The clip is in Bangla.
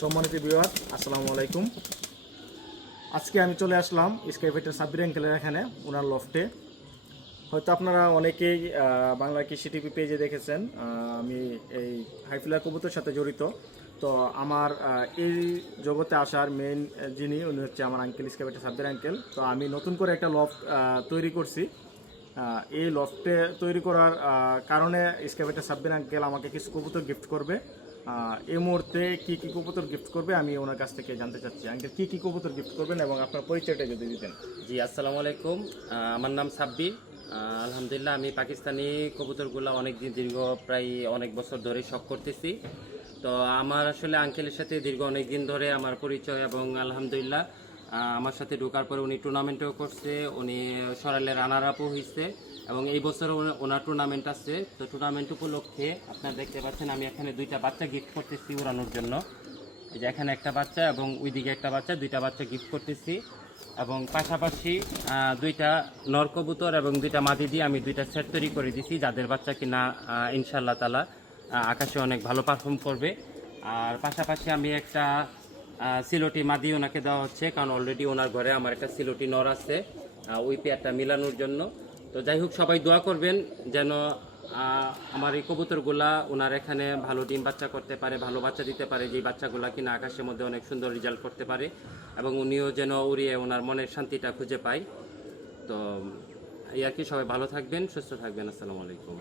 সম্মানিত ভিউয়ার, আসসালামু আলাইকুম। আজকে আমি চলে আসলাম স্কাইফেটের সাব্বির আঙ্কেলের এখানে, ওনার লফটে। হয়তো আপনারা অনেকেই বাংলা কৃষি টিভি পেজে দেখেছেন। আমি এই হাইফ্লার কবুতরের সাথে জড়িত। তো আমার এই জগতে আসার মেইন যিনি, উনি হচ্ছে আমার আঙ্কেল, স্কাইফেটের সাব্বির আঙ্কেল। তো আমি নতুন করে একটা লফট তৈরি করছি। এই লফটে তৈরি করার কারণে স্কাইফেটের সাব্বির আঙ্কেল আমাকে কিছু কবুতর গিফট করবে। এই মুহূর্তে কি কি কবুতর গিফট করবে আমি ওনার কাছ থেকে জানতে চাচ্ছি। আঙ্কেল, কি কি কবুতর গিফট করবেন এবং আপনার পরিচয়টা যদি দিতেন। জি, আসসালামু আলাইকুম। আমার নাম সাব্বির। আলহামদুলিল্লাহ, আমি পাকিস্তানি কবুতরগুলো দীর্ঘ প্রায় অনেক বছর ধরে শখ করতেছি। তো আমার আসলে আঙ্কেলের সাথে দীর্ঘ অনেক দিন ধরে আমার পরিচয়, এবং আলহামদুলিল্লাহ আমার সাথে ঢোকার পরে উনি টুর্নামেন্টও করছে, উনি সরালে রানার আপও হয়েছে, এবং এই বছর ওনার টুর্নামেন্ট আছে। তো টুর্নামেন্ট উপলক্ষে আপনারা দেখতে পাচ্ছেন আমি এখানে দুইটা বাচ্চা গিফট করতেছি উড়ানোর জন্য। এই যে এখানে একটা বাচ্চা এবং ওইদিকে একটা বাচ্চা, দুইটা বাচ্চা গিফট করতেছি। এবং পাশাপাশি দুইটা নর কবুতর এবং দুইটা মাদি দিয়ে আমি দুইটা সেট তৈরি করে দিছি, যাদের বাচ্চা কিনা ইনশাআল্লাহ তাআলা আকাশে অনেক ভালো পারফর্ম করবে। আর পাশাপাশি আমি একটা সিলোটি মাদি ওনাকে দেওয়া হচ্ছে, কারণ অলরেডি ওনার ঘরে আমার একটা সিলোটি নর আছে, ওই পেয়ারটা মিলানোর জন্য। তো যাই হোক, সবাই দোয়া করবেন যেন আমার এই কবুতরগুলা ওনার এখানে ভালো ডিম বাচ্চা করতে পারে, ভালো বাচ্চা দিতে পারে, যেই বাচ্চাগুলা কিনা আকাশের মধ্যে অনেক সুন্দর রেজাল্ট করতে পারে, এবং উনিও যেন উড়িয়ে ওনার মনের শান্তিটা খুঁজে পায়। তো এই আর কি, সবাই ভালো থাকবেন, সুস্থ থাকবেন। আসসালামু আলাইকুম।